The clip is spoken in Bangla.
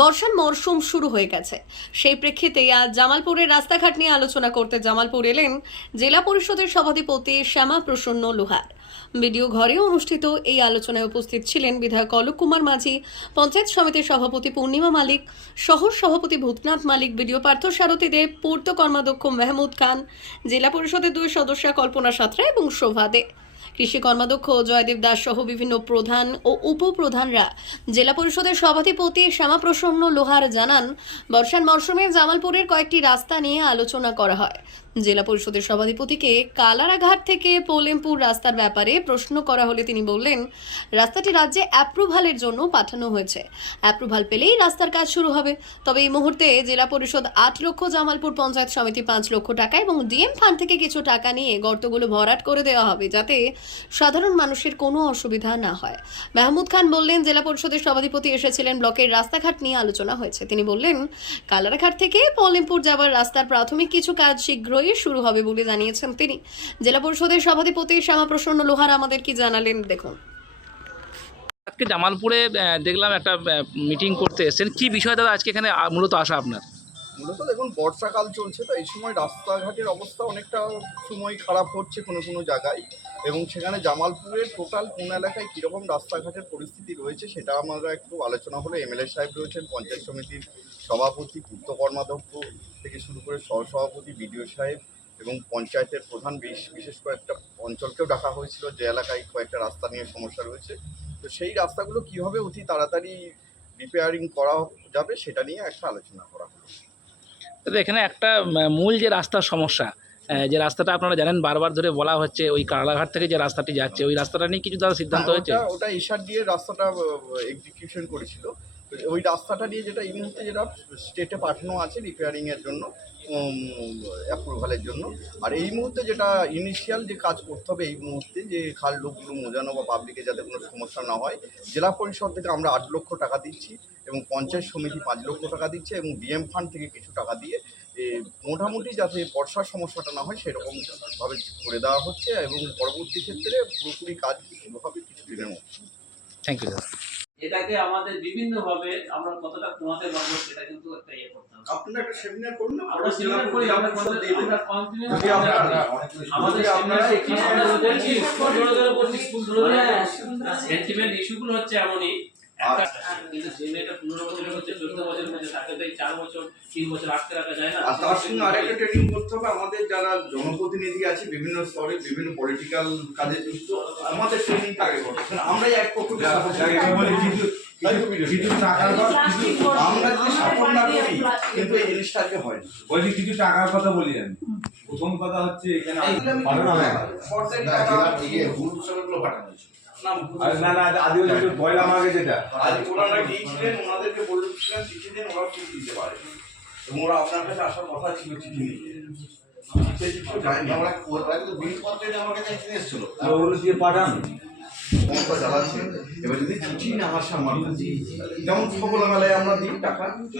বর্ষার মরশুম শুরু হয়ে গেছে। সেই প্রেক্ষিতে আজ জামালপুরের রাস্তাঘাট নিয়ে আলোচনা করতে জামালপুর এলেন জেলা পরিষদের সভাধিপতি শ্যামা প্রসন্ন লোহার। ভিডিও ঘরে অনুষ্ঠিত এই আলোচনায় উপস্থিত ছিলেন বিধায়ক অলোক কুমার মাঝি, পঞ্চায়েত সমিতির সভাপতি পূর্ণিমা মালিক, শহর সভাপতি ভূতনাথ মালিক, বিডিও পার্থ সারথী দেব পূর্ত কর্মাধ্যক্ষ মেহমুদ খান, জেলা পরিষদের দুই সদস্যা কল্পনা সাঁতরা এবং শোভা দে। কৃষি কর্মাধ্যক্ষ জয়দেব দাস সহ বিভিন্ন প্রধান ও উপপ্রধানরা জেলা পরিষদের সভাধিপতি শ্যামাপ্রসন্ন লোহার জানান, বর্ষার মরশুমে জামালপুরের কয়েকটি রাস্তা নিয়ে আলোচনা করা হয়। জেলা পরিষদের সভাধিপতিকে কালারাঘাট থেকে পোলেমপুর রাস্তার ব্যাপারে প্রশ্ন করা হলে তিনি বললেন, রাস্তাটি রাজ্যে অ্যাপ্রুভালের জন্য পাঠানো হয়েছে। অ্যাপ্রুভাল পেলেই রাস্তার কাজ শুরু হবে। তবে এই মুহূর্তে জেলা পরিষদ আট লক্ষ, জামালপুর পঞ্চায়েত সমিতি পাঁচ লক্ষ টাকা এবং ডিএম ফান্ড থেকে কিছু টাকা নিয়ে গর্তগুলো ভরাট করে দেওয়া হবে, যাতে সাধারণ মানুষের কোনো অসুবিধা না হয়। মাহমুদ খান বললেন, জেলা পরিষদের সভাধিপতি এসেছিলেন ব্লকের রাস্তাঘাট নিয়ে আলোচনা হয়েছে। তিনি বললেন, কালারাঘাট থেকে পলিমপুর যাবার রাস্তার প্রাথমিক কিছু কাজ শীঘ্রই শুরু হবে বলে জানিয়েছেন তিনি। জেলা পরিষদের সভাধিপতি শ্যামাপ্রসন্ন লোহার আমাদের কি জানালেন দেখুন। আজকে জামালপুরে দেখলাম একটা মিটিং করতে এসেছেন। কি বিষয় দাদা, আজকে এখানে মূলত আসা আপনার? মূলত দেখুন, বর্ষাকাল চলছে তো, এই সময় রাস্তাঘাটের অবস্থা অনেকটা সময় খারাপ হচ্ছে কোনো কোনো জায়গায়। এবং সেখানে জামালপুরের টোটাল কোন এলাকায় কীরকম রাস্তাঘাটের পরিস্থিতি রয়েছে সেটা আমরা একটু আলোচনা হলো এমএলএ সাহেব রয়েছেন, পঞ্চায়েত সমিতির সভাপতি, পূর্ত কর্মাধ্যক্ষ থেকে শুরু করে সহসভাপতি, বিডিও সাহেব এবং পঞ্চায়েতের প্রধান, বিশ- বিশেষ কয়েকটা অঞ্চলকেও ডাকা হয়েছিল যে এলাকায় কয়েকটা রাস্তা নিয়ে সমস্যা রয়েছে। তো সেই রাস্তাগুলো কীভাবে অতি তাড়াতাড়ি রিপেয়ারিং করা যাবে সেটা নিয়ে একটা আলোচনা করা হলো দাদা এখানে একটা মূল যে রাস্তার সমস্যা যে রাস্তাটা আপনারা জানেন বারবার ধরে বলা হচ্ছে ওই কালাঘাট থেকে যে রাস্তাটি যাচ্ছে ওই রাস্তাটা নিয়ে কিছু তারা সিদ্ধান্ত হ্যাঁ, হয়েছে? ওটা ইশার দিয়ে রাস্তাটা এক্সিকিউশন করেছিল। ওই রাস্তাটা নিয়ে যেটা এই মুহূর্তে যেটা স্টেটে পাঠানো আছে রিপেয়ারিংয়ের জন্য অ্যাপ্রুভালের জন্য। আর এই মুহূর্তে যেটা ইনিশিয়াল যে কাজ করতে হবে এই মুহূর্তে, যে খাল লোকগুলো মোজানো বা পাবলিকে যাতে কোনো সমস্যা না হয়, জেলা পরিষদ থেকে আমরা আট লক্ষ টাকা দিচ্ছি এবং পঞ্চায়েত সমিতি পাঁচ লক্ষ টাকা দিচ্ছে এবং ডিএম ফান্ড থেকে কিছু টাকা দিয়ে মোটামুটি যাতে বর্ষার সমস্যাটা না হয় সেরকম ভাবে করে দেওয়া হচ্ছে এবং পরবর্তী ক্ষেত্রে পুরোপুরি কাজ শুরু হবে কিছুদিনের মধ্যে। থ্যাংক ইউ এটাকে আমাদের বিভিন্ন ভাবে আমরা কতটা কমাতে পারব সেটা কিন্তু একটা ইয়ে করতে হবে। আপনারা একটা সেমিনার করুন না? আমরা সেমিনার করি আমরা আমরা কন্টিনিউ আমাদের আপনারা এখানে আমরা বলছি স্কুল ধরে ধরে বলছি স্কুল ধরে ধরে সেন্টিমেন্ট ইস্যুগুলো হচ্ছে এমনই। একটা কিন্তু যে মেয়েটা পনেরো বছর হচ্ছে চোদ্দ বছর মধ্যে তাকে তো এই চার বছর তিন বছর আটকে রাখা যায় না? আর তার সঙ্গে আরেকটা ট্রেনিং করতে হবে আমাদের যারা জনপ্রতিনিধি আছে বিভিন্ন স্তরে বিভিন্ন পলিটিক্যাল কাজে যুক্ত আমাদের ট্রেনিংটা আগে করতে। আমরাই এক পক্ষ আমরা যদি সাপোর্ট না করি কিন্তু এই জিনিসটা আজকে হয় না। বলছি কিছু টাকার কথা বলি আমি। প্রথম কথা হচ্ছে এখানে না। না, আরে না না আদিবাসী পয়লা মার্কে যেটা আজ ওনারা গিয়েছিলেন ওনাদেরকে বলেছিলেন চিঠি দেন ওরা চিঠি দিতে পারে। এবং ওরা আপনার কাছে আসার কথা ছিল চিঠি নিয়ে এবার যদি চিঠি না আসে যেমন সকল মেলায় আমরা দিই টাকা